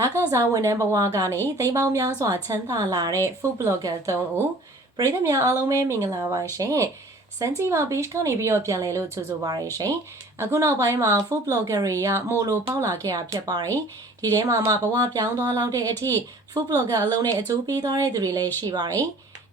လာကစားဝန်ထမ်းဘဝကနေသိန်းပေါင်းများစွာချမ်းသာလာတဲ့ food blogger 3ဦးပရိသတ်များအားလုံးပဲမင်္ဂလာပါရှင်စန်ကြီးပါ page ကနေပြီးတော့ပြန်လဲလို့ကြိုဆိုပါရရှင်အခုနောက်ပိုင်းမှာ food blogger တွေကမို့လို့ပေါက်လာခဲ့တာဖြစ်ပါတယ်ဒီထဲမှာမှဘဝပြောင်းသွားလောက်တဲ့အထိ food blogger အလုံးနဲ့အကျိုးပေးသွားတဲ့သူတွေလည်းရှိပါတယ်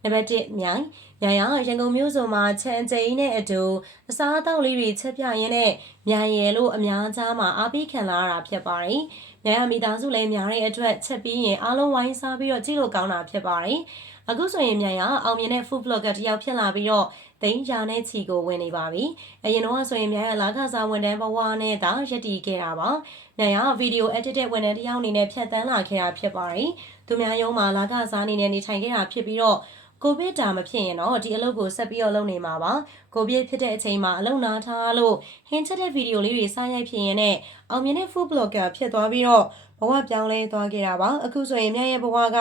နံပါတ်1မြိုင်မြိုင်ရရန်ကုန်မြို့စုံမှာချန်ကျိန်းနဲ့အတူအစားအသောက်လေးတွေချက်ပြရင်းနဲ့မြိုင်ရယ်လို့အများကြားမှာအားပေးခံလာရတာဖြစ်ပါတယ်။မြိုင်ရမိသားစုလည်းများတဲ့အတွက်ချက်ပြီးရင်အားလုံးဝိုင်းစားပြီးတော့ကြည့်လို့ကောင်းတာဖြစ်ပါတယ်။အခုဆိုရင်မြိုင်ရအောင်မြင်တဲ့ food blogger တစ်ယောက်ဖြစ်လာပြီးတော့သိန်းရာနဲ့ချီကိုဝင်နေပါပြီ။အရင်တော့ဆိုရင်မြိုင်ရလာခစားဝန်တန်းဘဝနဲ့သာရက်တည်ခဲ့တာပါ။မြိုင်ရဗီဒီယို edited ဝန်တန်းတစ်ယောက်အနေနဲ့ဖြတ်တန်းလာခဲ့တာဖြစ်ပါတယ်။သူများရုံးမှာလာခစားအနေနဲ့နေထိုင်ခဲ့တာဖြစ်ပြီးတော့ ကိုဗစ်တာမဖြစ်ရင်တော့ဒီအလုပ်ကိုဆက်ပြီးတော့လုပ်နေမှာပါကိုဗစ်ဖြစ်တဲ့အချိန်မှာအလုပ်နာထားလို့ဟင်းချက်တဲ့ဗီဒီယိုလေးတွေစရိုက်ဖြစ်ရင်နဲ့အောင်မြင်တဲ့ food blogger ဖြစ်သွားပြီးတော့ဘဝပြောင်းလဲသွားခဲ့တာပါအခုဆိုရင်မြတ်ရဲ့ဘဝက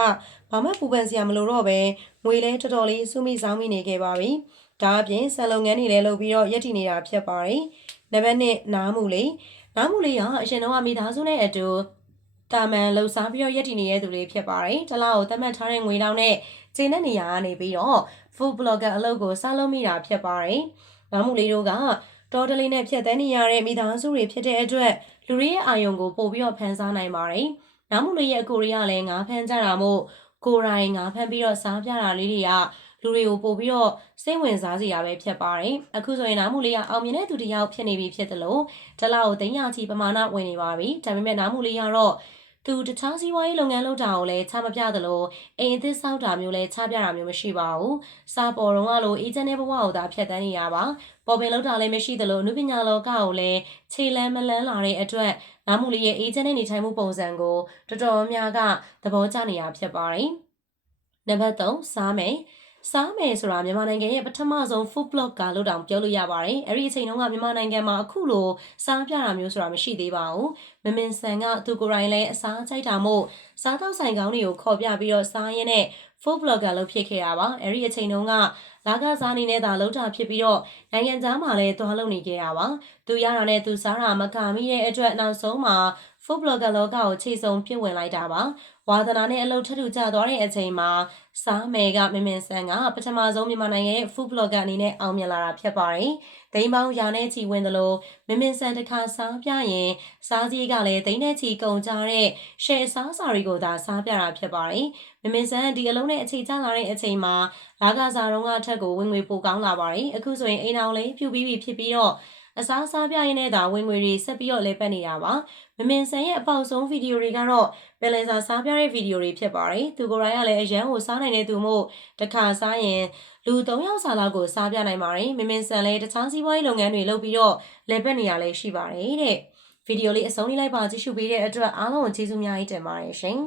ဘာမှပူပန်စရာမလိုတော့ပဲငွေလဲတော်တော်လေးစုမိဆောင်မိနေခဲ့ပါပြီဒါအပြင်ဆန်လုပ်ငန်းတွေလည်းလုပ်ပြီးတော့ရက်တည်နေတာဖြစ်ပါတယ်နံပါတ်1နားမှုလေးနားမှုလေးကအရှင်တော်ကမိသားစုနဲ့အတူ တာမန်လှူစားပြီးတော့ရက်တည်နေတဲ့သူလေးဖြစ်ပါတယ်။တလားကိုသတ်မှတ်ထားတဲ့ငွေတောင်းနဲ့ကျင်းတဲ့နေရာကနေပြီးတော့ food blogger အလုပ်ကိုစလုပ်မိတာဖြစ်ပါတယ်။မမှုလေးတို့ကတော်တလေးနဲ့ဖြတ်သန်းနေရတဲ့မိသားစုတွေဖြစ်တဲ့အတွက်လူတွေရဲ့အာယုံကိုပို့ပြီးတော့ဖန်ဆားနိုင်ပါတယ်။နောက်မှုလေးရဲ့အကိုရီးယားလည်းငါးဖမ်းကြတာမို့ကိုယ်တိုင်ငါးဖမ်းပြီးတော့စားပြတာလေးတွေကလူတွေကိုပို့ပြီးတော့စိတ်ဝင်စားစေတာပဲဖြစ်ပါတယ်။အခုဆိုရင်နားမှုလေးကအောင်မြင်တဲ့သူတစ်ယောက်ဖြစ်နေပြီဖြစ်တယ်လို့တလောက်ကိုသိန်းရချီပမာဏဝင်နေပါပြီ။ဒါပေမဲ့နားမှုလေးကတော့ သူတခြားစီးပွားရေးလုပ်ငန်းလုပ်တာကိုလည်းချမပြသလိုအိမ်အသစ်ဆောက်တာမျိုးလည်းချပြတာမျိုးမရှိပါဘူး။စာပေါ်တော့ကလိုအေဂျင့်တဲ့ဘဝကိုသာဖြတ်တန်းနေရပါ။ပေါ်ပင်လုပ်တာလည်းမရှိသလိုအနုပညာလောကကိုလည်းခြေလန်းမလန်းလာတဲ့အတွက်နားမှုလေးရဲ့အေဂျင့်နဲ့နေထိုင်မှုပုံစံကိုတော်တော်များကသဘောကျနေရဖြစ်ပါတယ်။နံပါတ်3စားမယ်။ စားမယ်ဆိုတာမြန်မာနိုင်ငံရဲ့ပထမဆုံး food blog ကလို့တောင်ပြောလို့ရပါတယ်။အဲ့ဒီအချိန်တုန်းကမြန်မာနိုင်ငံမှာအခုလိုစားပြတာမျိုးဆိုတာမရှိသေးပါဘူး။မမင်ဆန်ကသူကိုယ်တိုင်လည်းအစားကြိုက်တာမို့စားတော့ဆိုင်ကောင်းတွေကိုခေါ်ပြပြီးတော့စားရင်းနဲ့ food blogger လို့ဖြစ်ခဲ့တာပါ။အဲ့ဒီအချိန်တုန်းကလာကစားနေနဲ့သာလုံးတာဖြစ်ပြီးတော့နိုင်ငံသားမှာလည်းသွားလုံနေခဲ့တာပါ။သူရတာနဲ့သူစားတာမကမိတဲ့အတွက်နောက်ဆုံးမှာ food blogger လောကကိုခြေစုံပြစ်ဝင်လိုက်တာပါဝါသနာနဲ့အလုပ်ထထူကြသွားတဲ့အချိန်မှာစားမယ်ကမင်မင်ဆန်ကပထမဆုံးမြန်မာနိုင်ငံရဲ့ food blogger အနေနဲ့အောင်မြင်လာတာဖြစ်ပါတယ်။ဒိန်းပေါင်းရာနဲ့ချီဝင်သလိုမင်မင်ဆန်တစ်ခါစားပြရင်စားစည်းကလည်းဒိန်းနဲ့ချီကုန်ကြတဲ့ share စားစာတွေကိုသာစားပြတာဖြစ်ပါတယ်။မင်မင်ဆန်ဒီအလုံးနဲ့အခြေချလာတဲ့အချိန်မှာလာကစားတော့ကအထက်ကိုဝင်ငွေပိုကောင်းလာပါတယ်။အခုဆိုရင်အိမ်အောင်လေးဖြူပြီးပြီဖြစ်ပြီးတော့ အစားစားပြရင်းနဲ့သာဝင်ငွေတွေဆက်ပြီးတော့လဲပတ်နေတာပါမမင်ဆန်ရဲ့အပေါက်ဆုံးဗီဒီယိုတွေကတော့ပယ်လင်စာစားပြတဲ့ဗီဒီယိုတွေဖြစ်ပါတယ်သူကိုယ်တိုင်ကလည်းအရန်ကိုစားနိုင်တဲ့သူမို့တစ်ခါစားရင်လူ၃ယောက်စာလောက်ကိုစားပြနိုင်ပါတယ်မမင်ဆန်လည်းတခြားစီးပွားရေးလုပ်ငန်းတွေလုပ်ပြီးတော့လဲပတ်နေရလဲရှိပါတယ်တဲ့ဗီဒီယိုလေးအဆုံးလေးလိုက်ပါကြည့်ရှုပေးတဲ့အတွက်အားလုံးကိုကျေးဇူးများကြီးတင်ပါတယ်ရှင်